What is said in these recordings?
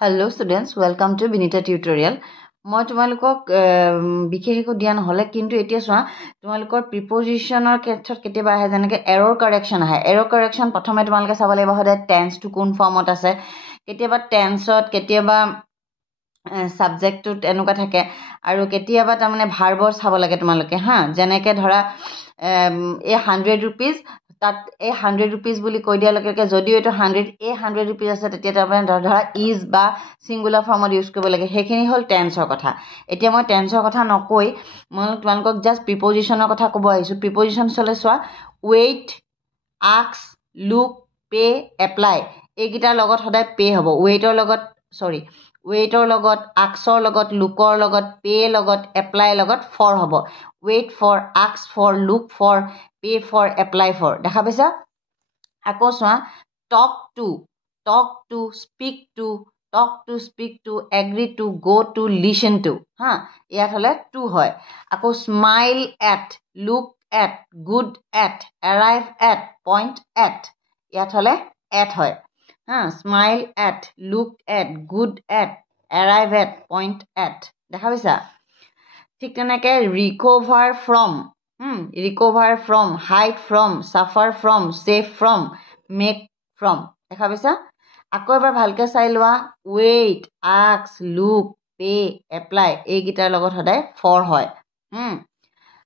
Hello students, welcome to Binita tutorial. মই তোমালোকক বিশেষ একো দিয়া নহলে কিন্তু এতিয়া চোৱা তোমালোকৰ প্ৰিপজিশনৰ ক্ষেত্ৰত কেতিয়াবা আহে যেনেকৈ এৰৰ কাৰেকশ্যন আহে এৰৰ কাৰেকশ্যন প্ৰথমে তোমালোকে চাব লাগিব সদায় টেন্সটো কোন ফৰ্মত আছে কেতিয়াবা টেন্সত কেতিয়াবা সাবজেক্টটো এনেকুৱা থাকে আৰু কেতিয়াবা তাৰমানে ভাৰ্বৰ চাব লাগে তোমালোকে হা যেনেকৈ ধৰা এই 100 rupees তাত এই 100 rupees বুলি কৈ দিয়া লগে যদিও এইটো 100 rupees আছে তেতিয়া তাৰমানে ধৰা ইজ বা সিঙ্গুলাৰ ফৰ্মত ইউজ কৰিব লাগে সেইখিনি হ'ল টেন্সৰ কথা এতিয়া মই টেন্সৰ কথা নকৈ মই তোমালোকক জাস্ট প্ৰিপজিশনৰ কথা ক'ব আহিছোঁ প্ৰিপজিশন চলে চোৱা ৱেইট আক্স লুক পে এপ্লাই এইকেইটাৰ লগত সদায় পে হ'ব ৱেইটৰ লগত আক্সৰ লগত লুকৰ লগত পে লগত এপ্লাই লগত ফৰ হ'ব ৱেইট ফৰ আক্স for look for pay for apply for দেখা পাইছা আকৌ চোৱা talk to speak to agree to go to listen to হা ইয়াত হলে টু হয় আকৌ smile at look at good at arrive at point at ইয়াত হলে এট হয় হা smile at look at good at arrive at point at দেখা পাইছা ঠিক তেনেকৈ recover from hide from suffer from save from make from দেখা পাইছা আকৌ এবাৰ ভালকৈ চাই লোৱা ৱেইট আক্স লুক পে এপ্লাই এইকেইটাৰ লগত সদায় ফৰ হয়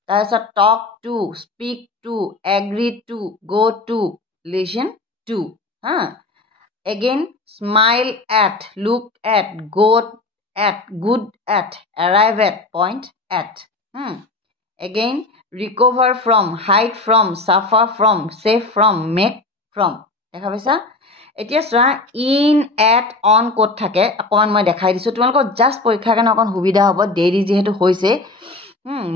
তাৰপিছত talk to speak to agree to go to listen to হা again smile at look at go at good at arrive at point at again recover from hide from suffer from save from make from দেখা পাইছা এতিয়া চোৱা in at on ক'ত থাকে অকণমান মই দেখাই দিছোঁ তোমালোকক জাষ্ট পৰীক্ষাৰ কাৰণে অকণ সুবিধা হ'ব দেৰি যিহেতু হৈছে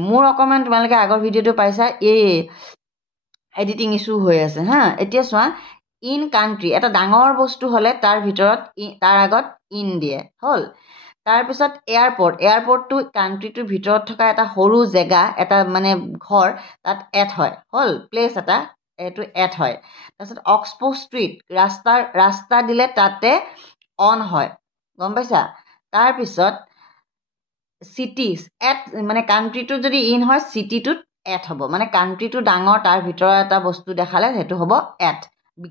মোৰ অকণমান তোমালোকে আগৰ ভিডিঅ'টো পাইছা এই এডিটিং ইছ্যু হৈ আছে হা এতিয়া চোৱা ইন কাণ্ট্ৰি এটা ডাঙৰ বস্তু হ'লে তাৰ আগত ইন দিয়ে হ'ল তাৰপিছত এয়াৰপৰ্টটো কাণ্ট্ৰিটোৰ ভিতৰত থকা এটা সৰু জেগা এটা মানে ঘৰ তাত এট হয় হ'ল প্লেচ এটা এইটো এট হয় তাৰপিছত অক্সফৰ্ড ষ্ট্ৰীট ৰাস্তা দিলে তাতে অন হয় গম পাইছা তাৰপিছত চিটিজ এট মানে কাণ্ট্ৰিটো যদি ইন হয় চিটিটোত এট হ'ব মানে কাণ্ট্ৰিটো ডাঙৰ তাৰ ভিতৰত এটা বস্তু দেখালে সেইটো হ'ব এট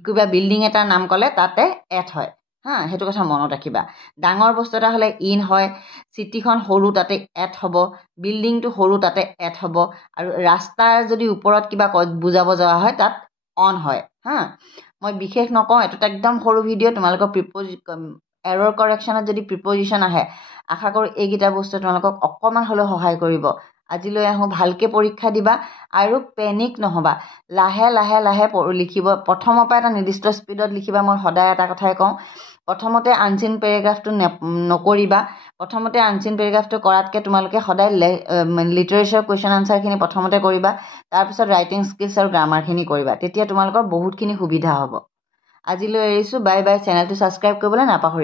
কিবা বিল্ডিং এটাৰ নাম ক'লে তাতে এট হয় হা সেইটো কথা মনত ৰাখিবা ডাঙৰ বস্তু এটা হ'লে ইন হয় চিটিখন সৰু তাতে এট হ'ব বিল্ডিংটো সৰু তাতে এট হ'ব আৰু ৰাস্তাৰ যদি ওপৰত কিবা বুজাব যোৱা হয় তাত অন হয় হা মই বিশেষ নকওঁ এইটোত একদম সৰু ভিডিঅ' তোমালোকৰ এৰৰ কাৰেকশ্যনত যদি প্ৰিপজিশ্যন আহে আশা কৰোঁ এইকেইটা বস্তুৱে তোমালোকক অকণমান হ'লেও সহায় কৰিব আজিলৈ আহোঁ ভালকৈ পৰীক্ষা দিবা আৰু পেনিক নহ'বা লাহে লিখিব প্ৰথমৰ পৰা এটা নিৰ্দিষ্ট স্পীডত লিখিবা মই সদায় এটা কথাই কওঁ প্ৰথমতে আনচিন পেৰেগ্ৰাফটো নকৰিবা প্ৰথমতে আনচিন পেৰেগ্ৰাফটো কৰাতকৈ তোমালোকে সদায় লিটাৰেচাৰ কুৱেশ্যন আনচাৰখিনি প্ৰথমতে কৰিবা তাৰপিছত ৰাইটিং স্কিলছ আৰু গ্ৰামাৰখিনি কৰিবা তেতিয়া তোমালোকৰ বহুতখিনি সুবিধা হ'ব আজিলৈ এৰিছোঁ বাই চেনেলটো ছাবস্ক্ৰাইব কৰিবলৈ নাপাহৰিবা